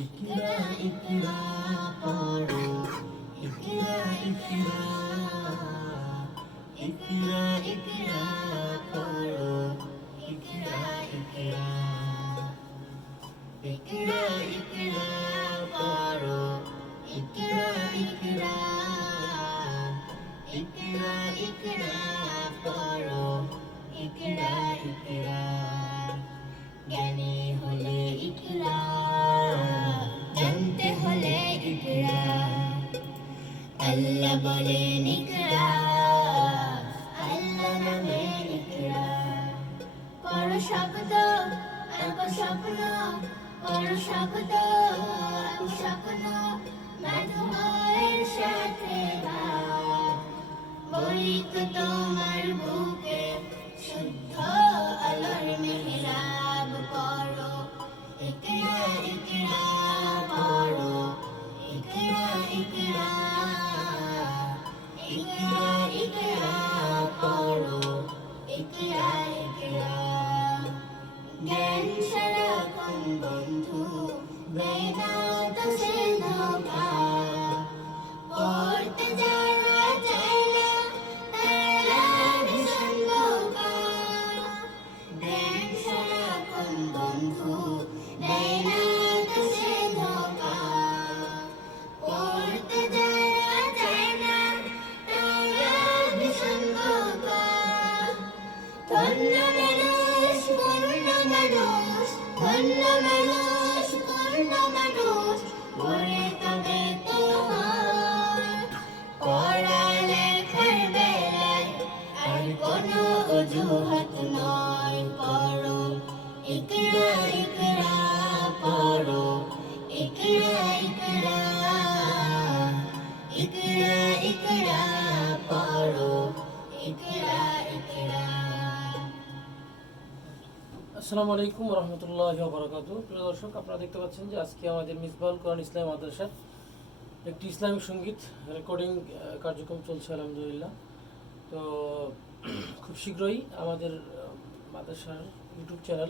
ইকরা ইকরা পড়ো ইকরা ইকরা ইকরা ইকরা পড়ো ইকরা ইকরা ইকরা ইকরা পড়ো ইকরা ইকরা ইকরা ইকরা পড়ো ইকরা ইকরা জ্ঞানী হলে ইকরা জানতে হলে ইকরা আল্লাহ বলেন ইকরা আল্লাহ নামে ইকরা পড়ো শব্দ আঁকো স্বপ্ন পড়ো শব্দ আঁকো স্বপ্ন মাধবের সাথে বই তো তোমার বুকে শুদ্ধ আলোর মেহরাব পড়ো ইকরা ইকরা পড়ো ইকরা ইকরা ইকরা ইকরা পড়ো ইকরা ইকরা জ্ঞান সারাক্ষণ বন্ধু দেয় না তো সে ধোঁকা পড়তে যারা চায় না তারা ভীষণ বোকা জ্ঞান সারাক্ষণ বন্ধু দেয় না তো সে ধোঁকা পড়তে যারা চায় না তারা ভীষণ বোকা ধন্য মানুষ পূর্ণ মানুষ ধন্য মানুষ পূর্ণ মানুষ পড়ে তবে তো হয় পড়ালেখার বেলায় আর কোনো অজুহাত নয় পড়ো ইকরা ইকরা পড়ো ইকরা ইকরা ইকরা ইকরা পড়ো ইকরা ইকরা। আসসালামু আলাইকুম রহমতুল্লাহি ওয়া বারাকাতুহু। প্রিয় দর্শক, আপনারা দেখতে পাচ্ছেন যে আজকে আমাদের মিসবাহুল কোরআন ইসলামী মাদ্রাসার একটি ইসলামিক সঙ্গীত রেকর্ডিং কার্যক্রম চলছে আলহামদুলিল্লাহ। তো খুব শীঘ্রই আমাদের মাদ্রাসার ইউটিউব চ্যানেল